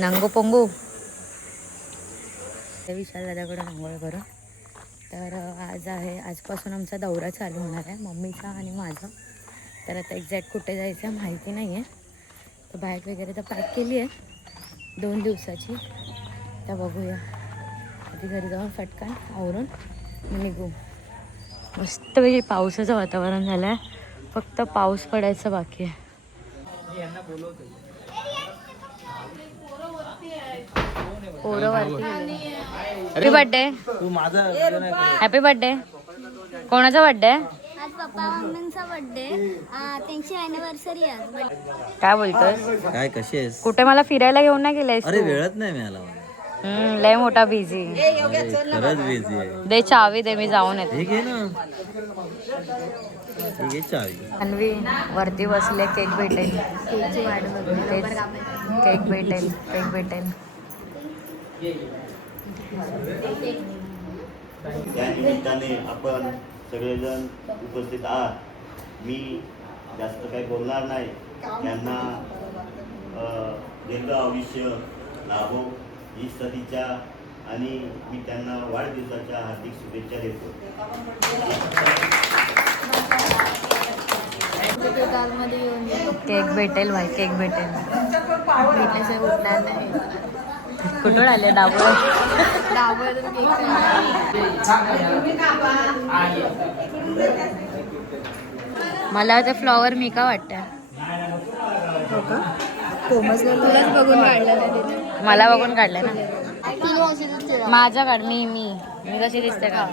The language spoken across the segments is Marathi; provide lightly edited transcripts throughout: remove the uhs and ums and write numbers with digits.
नांगो पोंगो विशाल दादाकडून आंघोळ करू. तर आजपासून आमचा दौरा चालू होणार आहे, मम्मीचा आणि माझा. तर आता एक्झॅक्ट कुठे जायचं आहे माहिती नाही आहे. तर बॅग वगैरे तर पॅक केली आहे 2 दिवसाची. तर बघूया कधी घरी जाऊन फटकन आवरून निघू. मस्तपैकी पावसाचं वातावरण झालं आहे, फक्त पाऊस पडायचं बाकी आहे. Happy birthday. Happy birthday. कोणाचा बर्थडे? आज पप्पा मम्मींचा बर्थडे, त्यांची अॅनिव्हर्सरी आहे. काय बोलतोस? काय कशी आहेस? कुठे मला फिरायला घेऊन नाही गेलायस? अरे वेळच नाही मिळाला मला. लय मोठा बिझी. खरंच बिझी आहे. दे चावी दे, मी जाऊन येते. ठीक आहे ना, ठीक आहे. चावी अन्वी वरती बसले, केक भेटेल. केकची वाट बघते. केक भेटेल, केक भेटेल. त्या निमित्ताने आपण सगळेजण उपस्थित आहात. मी जास्त काही बोलणार नाही. त्यांना दीर्घ आयुष्य लाभो ही सदिच्छा, आणि मी त्यांना वाढदिवसाच्या हार्दिक शुभेच्छा देतो. केक भेटेल भाई, केक भेटेल. भेटल्याशिवाय उठणार नाही. कुठून आले? डाबोळ. मला ते फ्लॉवर मी का वाटतं? बघून काढलं मला बघून काढलं ना. माझं काढ. मी कशी दिसते का?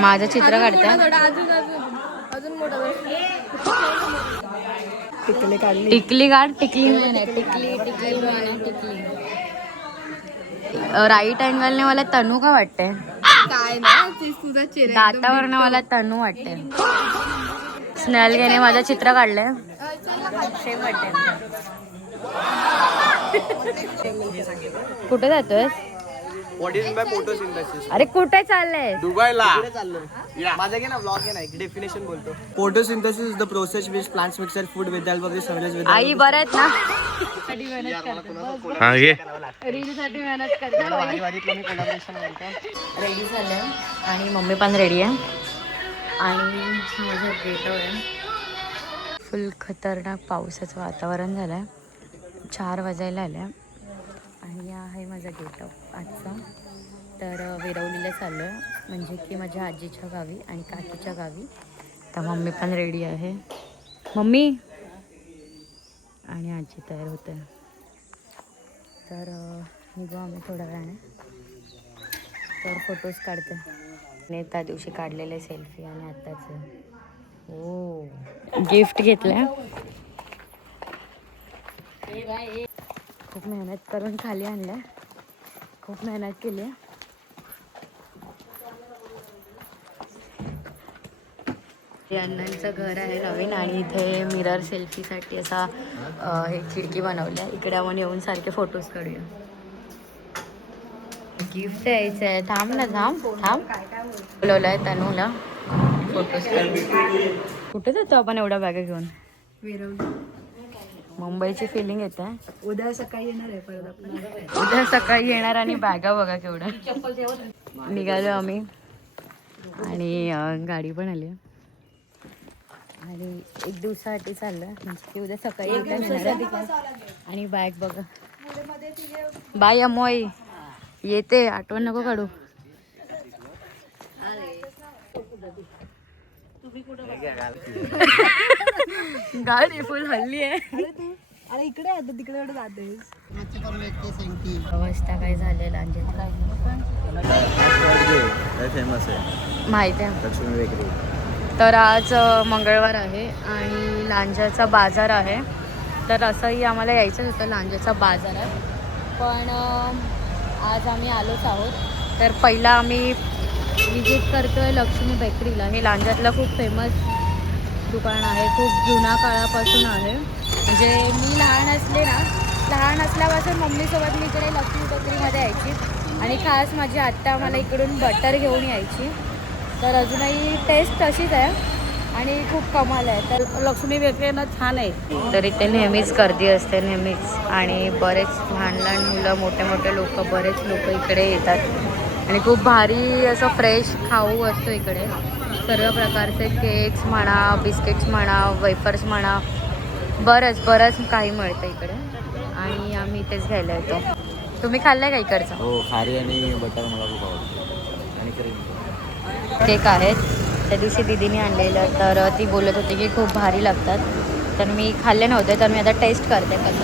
माझं चित्र काढते. टिकली काढ. टिकली राईट अँगलने मला तनू का वाटते? काय नाही, तुझा चेहरा दातावरनं मला तनू वाटते. स्नेहलने माझं चित्र काढलंय. सेम वाटते. कुठे जातोय? What is my photosynthesis? अरे कुठे चाललंय? दुबईला माझा घे ना ब्लॉग आहे ना, एक डेफिनेशन बोलतो. Photosynthesis is the process which plants mixture food with the help of the cellulose with आई बरं आहेत ना? रेडी झालं आणि मम्मी पण रेडी आहे आणि माझं गेटवर आहे. फुल खतरनाक पावसाचं वातावरण झालं आहे. 4 वाजायला आलं आहे आणि आहे माझा गेटअप आजचा. तर वेरवलीला चाललो आहे, म्हणजे की माझ्या आजीच्या गावी आणि काकीच्या गावी. तर मम्मी पण रेडी आहे. मम्मी आणि आजी तयार होते. तर निघू आम्ही थोड्या वेळाने. तर फोटोज काढते. मी त्या दिवशी काढलेले सेल्फी आणि आत्ताचे. हो, गिफ्ट घेतलं. खूप मेहनत करून खाली आणलं. खूप मेहनत केली आहे. अण्णांचं घर आहे नवीन आणि इथे मिरर सेल्फीसाठी असा हे खिडकी बनवली आहे. इकडे आपण येऊन सारखे फोटोज काढूया. गिफ्ट द्यायचं आहे. थांब बोलवलं आहे तनूला फोटोज काढूया. कुठे जातो आपण एवढ्या बॅगा घेऊन? मुंबईची फिलिंग येते. उद्या सकाळी येणार आहे परत आपण. उद्या सकाळी येणार आणि बॅगा बघा केवढ्या. निघालो आम्ही आणि गाडी पण आली आणि 1 दिवसासाठी चाललं, म्हणजे की उद्या सकाळी आणि बॅग बघा. बाय अमोय, येते. आठवण नको काढू. गाडी फुल हल्ली आहे. अरे इकडे आता तिकडे एवढं जाते. अवस्था काय झाली लांजेत काय फेमस आहे माहिती आहे. लक्ष्मी बेकरी. तर आज मंगळवार आहे आणि लांजाचा बाजार आहे. तर असंही आम्हाला यायचंच होतं लांजाचा बाजारात, पण आज आम्ही आलोच आहोत. तर पहिला आम्ही विजिट करतोय लक्ष्मी बेकरीला. हे लांजातलं खूप फेमस दुकान आहे, खूप जुन्या काळापासून आहे. म्हणजे मी लहान असल्यापासून मम्मीसोबत मी इकडे लक्ष्मी बेकरीमध्ये यायची आणि खास माझी आत्या मला इकडून बटर घेऊन यायची. तर अजूनही टेस्ट तशीच आहे. आणि खूप कमाल आहे. तर लक्ष्मी बेकरी ना छान आहे. तर इथे नेहमीच गर्दी असते नेहमीच, आणि बरेच लहान लहान मुलं, मोठे मोठे लोक, बरेच लोक इकडे येतात आणि खूप भारी असं फ्रेश खाऊ असतो इकडे. सर्व प्रकारचे केक्स म्हणा, बिस्किट्स म्हणा, वेफर्स म्हणा, बरंच काही मिळतं इकडे आणि आम्ही इथेच घ्यायला येतो. तुम्ही खाल्लंय का इकडचं? हो, खारी आणि बटर मला खूप आवडतं आणि क्रीम. केक आहेत, त्या दिवशी दीदीने आणलेलं, तर ती बोलत होती की खूप भारी लागतात. तर मी खाल्ले नव्हते, तर मी आता टेस्ट करते कसं.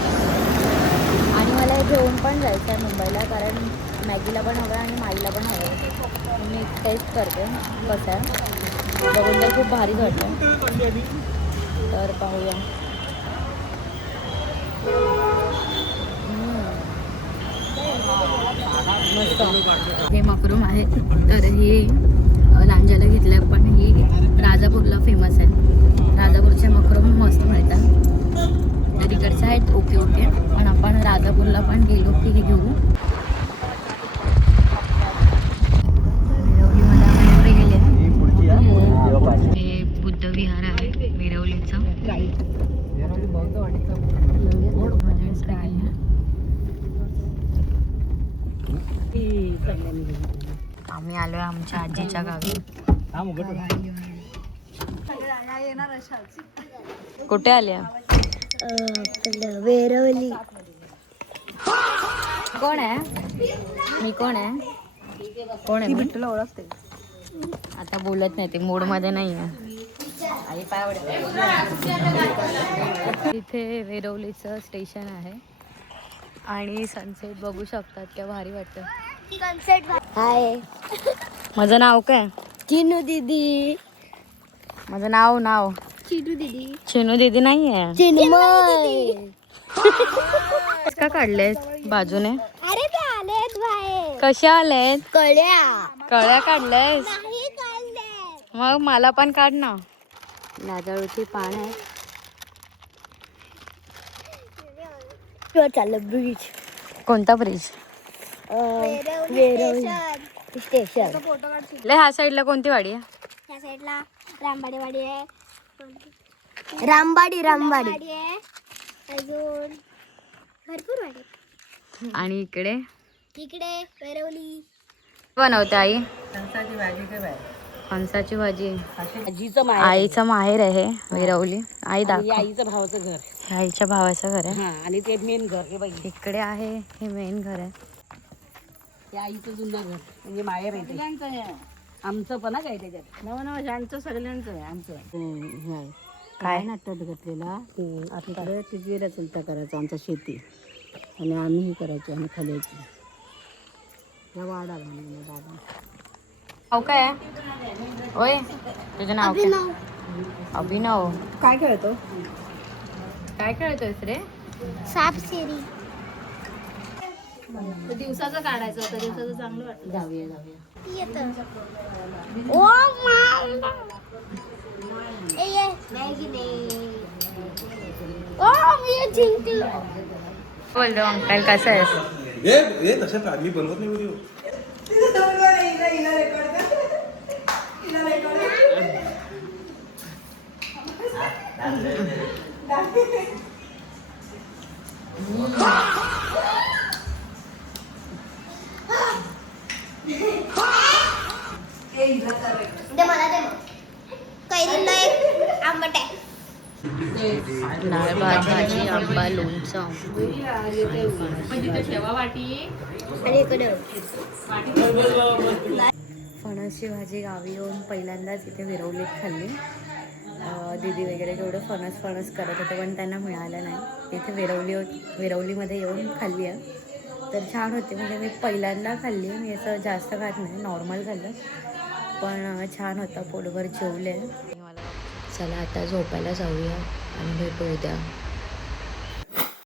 आणि मला हे घेऊन पण जायचं आहे मुंबईला, कारण मॅगीला पण हवं आहे आणि माईला पण हवं आहे. मी टेस्ट करते कसं आहे, बघून तर खूप भारी वाटतं. तर पाहूया. मस्त. हे मकरूम आहे, तर हे लांजाला घेतलं, पण ही राजापूरला फेमस आहे. राजापूरचे मकरूम मस्त मिळतात. तर इकडचे आहेत ओके, पण आपण राजापूरला पण गेलो की हे घेऊ. हे बुद्ध विहार आहे मिरवलीचं. आम्ही आलोय आमच्या आजीच्या गावी. कुठे आल्या? वेरवली. कोण आहे? मी कोण आहे? कोण आहे? तुला ओळखते. आता बोलत नाही, ते मूड मध्ये नाही आहे. इथे वेरवलीचं स्टेशन आहे आणि सनसेट बघू शकतात, क्या भारी वाटतं. हाय, माझं नाव काय? चिनू दीदी. माझं नाव चिनू दीदी. चिनू दीदी नाही आहे. चिन्मय. का काढले बाजूने? अरे ते आलेत बाहेर. कशा आलेत? कळ्या काढल्यास? नाही काढले. मग मला पण काढ ना. नारळाची पान आहे. चाललं ब्रिज. कोणता ब्रिज? वेरवली स्टेशन. ह्या साईडला कोणती वाडी आहे? या साईडला रामबाडी वाडी आहे. रामबाडी आहे. अजून भरपूर वाडी. आणि इकडे वेरवली. बनवते आई? फणसाची भाजी काय? फणसाची भाजी. आजीचं माहेर. आईचं माहेर आहे वेरवली. आई दाखव. आईचं भावाचं घर. आईच्या भावाचं घर आहे. हा, आणि ते मेन घर हे बाई. इकडे आहे, हे मेन घर आहे. ते आईचं जुनं घर म्हणजे माहेर आहे ते. आमचं पण काय त्याच्यात नवनवशांचं सगळ्यांचं आहे आमचं. काय? नाटक घातलेला आता तिजवीला चलता करायचं आमचा शेती, आणि आम्हीही करायचो आणि खाल्याची. या वाडा बाबा. नाव काय आहे? ओय, तुझं नाव काय? अभिनव. काय खेळतो? काय खेळतोयस रे? साप सिरी. दिवसाचं काढायचं होतं, दिवसाचं चांगलं वाटतं. जाऊया. Oh my. ए मॅगी दे. ओ मी जिंकलो. बोल अंकल, कसं आहेस? तसं मी बनवत नाही व्हिडिओ. मला दे. कैरीला एक आंबट आहे. डाळ भात, भाजी, आंबा, लोणचं. आणि इकडे फणसची भाजी गावी येऊन पहिल्यांदाच इथे विरवलीत खाल्ली. दीदी वगैरे तेवढं फणस करत होते, पण त्यांना मिळालं नाही. इथे विरवलीमध्ये येऊन खाल्ली आहे, तर छान होते. म्हणजे मी पहिल्यांदा खाल्ली. मी असं जास्त खात नाही, नॉर्मल खाल्लं, पण छान होतं. पोटभर जेवले. चला आता झोपायला जाऊया आणि भेटू उद्या.